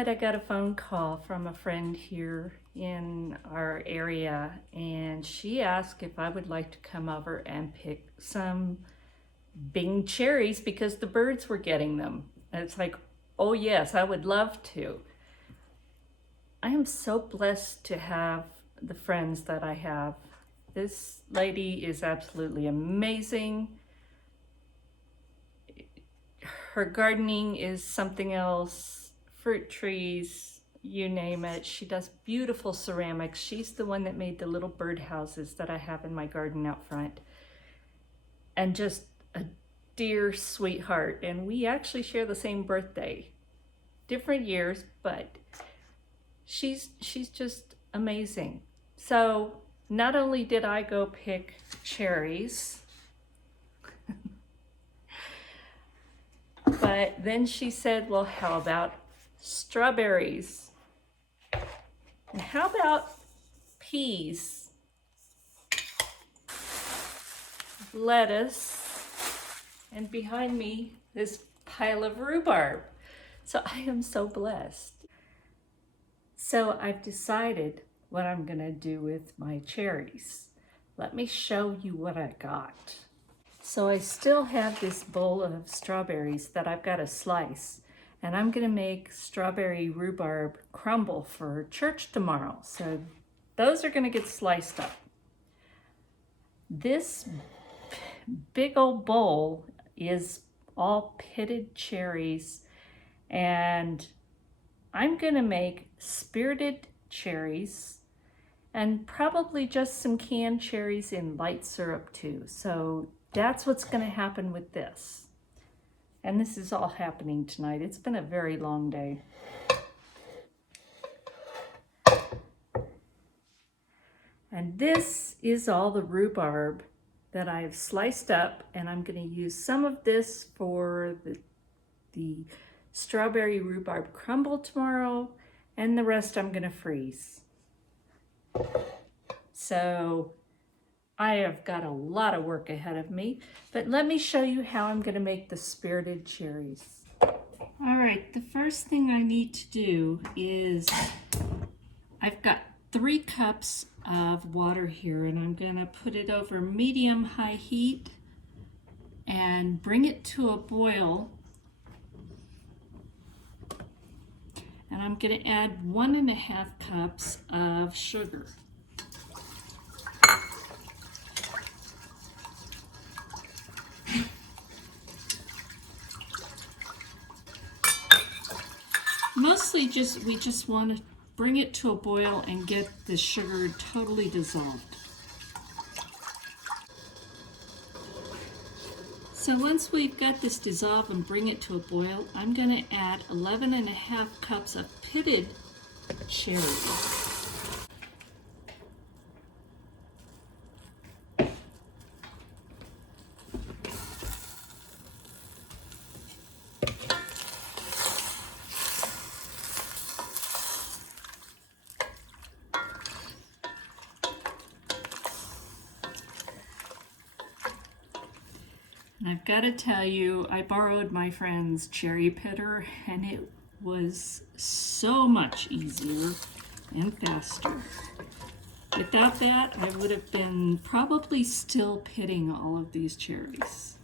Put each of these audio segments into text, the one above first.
night I got a phone call from a friend here in our area, and she asked if I would like to come over and pick some Bing cherries because the birds were getting them. And it's like, oh yes, I would love to. I am so blessed to have the friends that I have. This lady is absolutely amazing. Her gardening is something else, fruit trees, you name it. She does beautiful ceramics. She's the one that made the little bird houses that I have in my garden out front. And just a dear sweetheart. And we actually share the same birthday. Different years, but she's just amazing. So not only did I go pick cherries, but then she said, well, how about strawberries? And how about peas? Lettuce, and behind me, this pile of rhubarb. So I am so blessed. So I've decided what I'm gonna do with my cherries. Let me show you what I got. So I still have this bowl of strawberries that I've got to slice, and I'm gonna make strawberry rhubarb crumble for church tomorrow. So those are gonna get sliced up. This big old bowl is all pitted cherries, and I'm gonna make spirited cherries and probably just some canned cherries in light syrup too. So that's what's gonna happen with this. And this is all happening tonight. It's been a very long day. And this is all the rhubarb that I've sliced up, and I'm gonna use some of this for the strawberry rhubarb crumble tomorrow, and the rest I'm gonna freeze. So I have got a lot of work ahead of me, but let me show you how I'm gonna make the spirited cherries. All right, the first thing I need to do is, I've got 3 cups of water here, and I'm gonna put it over medium-high heat and bring it to a boil. And I'm gonna add 1.5 cups of sugar. Mostly we just want to bring it to a boil and get the sugar totally dissolved. So once we've got this dissolved and bring it to a boil, I'm going to add 11.5 cups of pitted cherries. And I've got to tell you, I borrowed my friend's cherry pitter, and it was so much easier and faster. Without that, I would have been probably still pitting all of these cherries.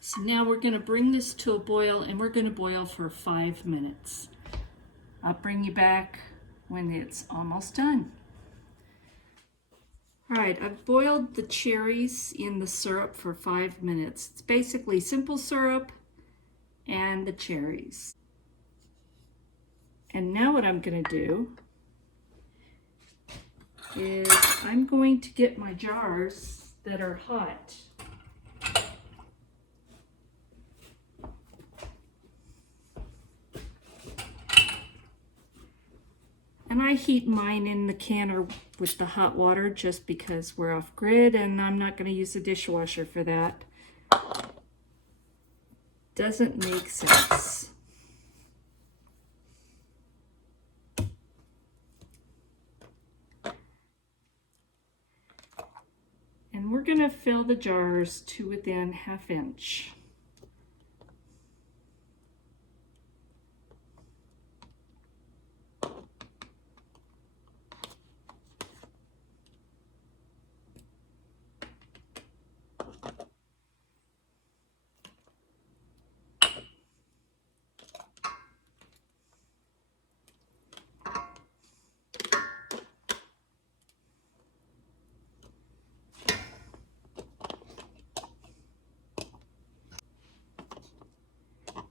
So now we're going to bring this to a boil, and we're going to boil for 5 minutes. I'll bring you back when it's almost done. All right, I've boiled the cherries in the syrup for 5 minutes. It's basically simple syrup and the cherries. And now what I'm going to do is I'm going to get my jars that are hot. And I heat mine in the canner with the hot water just because we're off grid and I'm not going to use a dishwasher for that. Doesn't make sense. we're going to fill the jars to within 1/2 inch.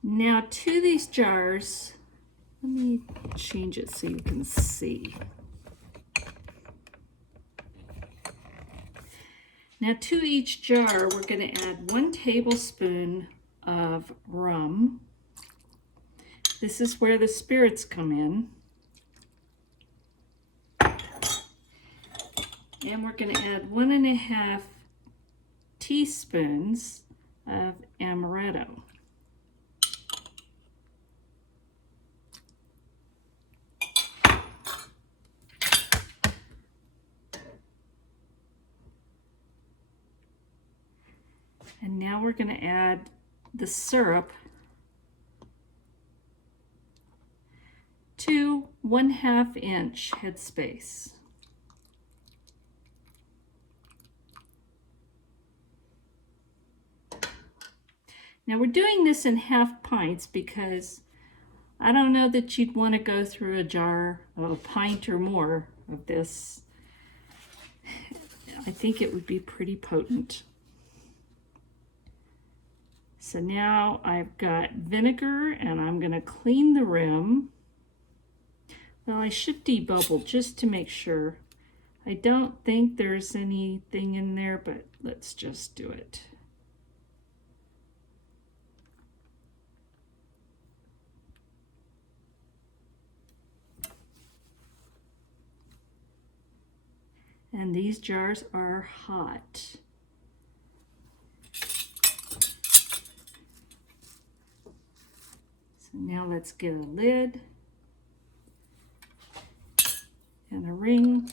Now to these jars, let me change it so you can see. Now to each jar, we're going to add 1 tablespoon of rum. This is where the spirits come in. And we're going to add 1½ teaspoons of amaretto. And now we're going to add the syrup to 1/2 inch headspace. Now we're doing this in 1/2 pints because I don't know that you'd want to go through a jar of a pint or more of this. I think it would be pretty potent. So now I've got vinegar and I'm going to clean the rim. Well, I should debubble just to make sure. I don't think there's anything in there, but let's just do it. And these jars are hot. So now let's get a lid and a ring.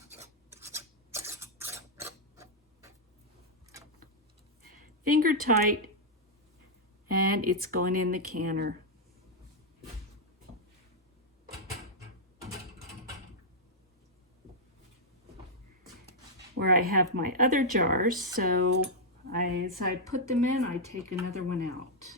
Finger tight, and it's going in the canner. Where I have my other jars, so as I put them in, I take another one out.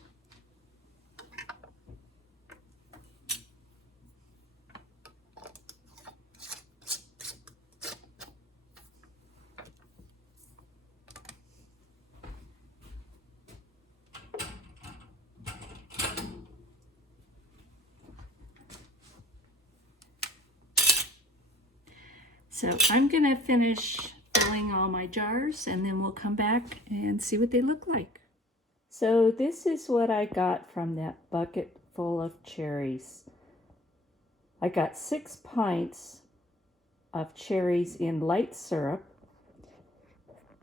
So I'm going to finish filling all my jars and then we'll come back and see what they look like. So this is what I got from that bucket full of cherries. I got 6 pints of cherries in light syrup,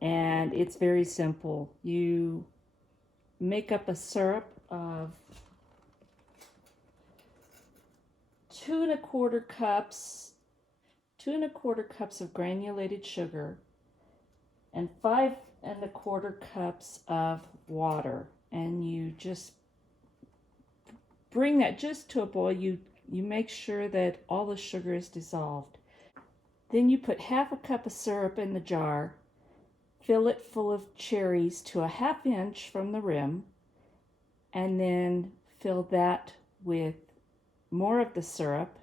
and it's very simple. You make up a syrup of 2¼ cups of granulated sugar and 5¼ cups of water, and you just bring that just to a boil. You make sure that all the sugar is dissolved. Then you put 1/2 cup of syrup in the jar, fill it full of cherries to 1/2 inch from the rim, and then fill that with more of the syrup,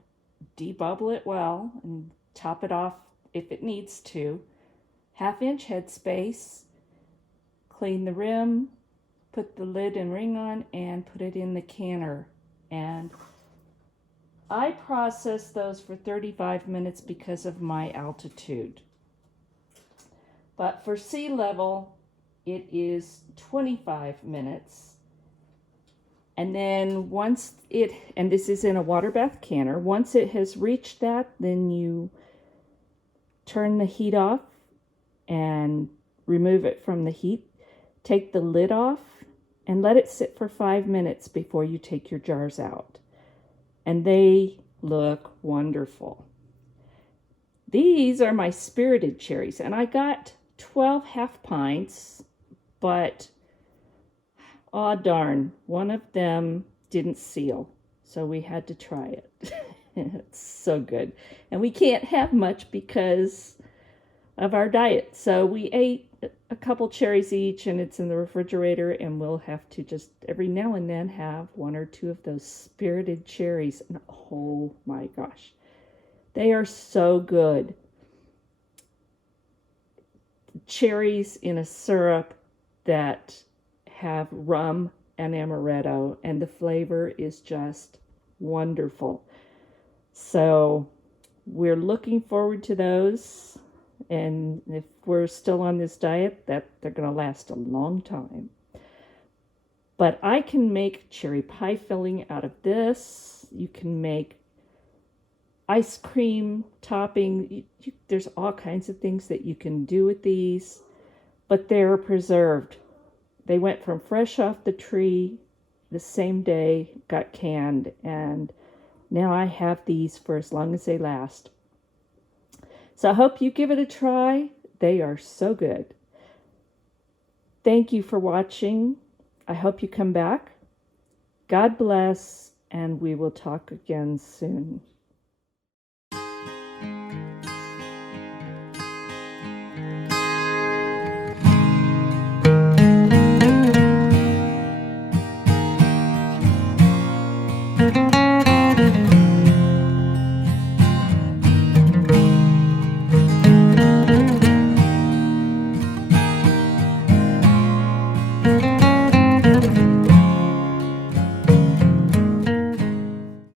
debubble it well, and top it off if it needs to. 1/2 inch headspace, clean the rim, put the lid and ring on, and put it in the canner. And I process those for 35 minutes because of my altitude. But for sea level, it is 25 minutes. And then once it, and this is in a water bath canner, once it has reached that, then you turn the heat off and remove it from the heat. Take the lid off and let it sit for 5 minutes before you take your jars out. And they look wonderful. These are my spirited cherries, and I got 12 half pints, but aw darn, one of them didn't seal, so we had to try it. It's so good. And we can't have much because of our diet. So we ate a couple cherries each, and it's in the refrigerator, and we'll have to just every now and then have one or two of those spirited cherries. And oh my gosh, they are so good. Cherries in a syrup that have rum and amaretto, and the flavor is just wonderful. So we're looking forward to those, and if we're still on this diet, that they're going to last a long time. But I can make cherry pie filling out of this. You can make ice cream topping. There's all kinds of things that you can do with these, but they're preserved. They went from fresh off the tree the same day, got canned, and now I have these for as long as they last. So I hope you give it a try. They are so good. Thank you for watching. I hope you come back. God bless, and we will talk again soon.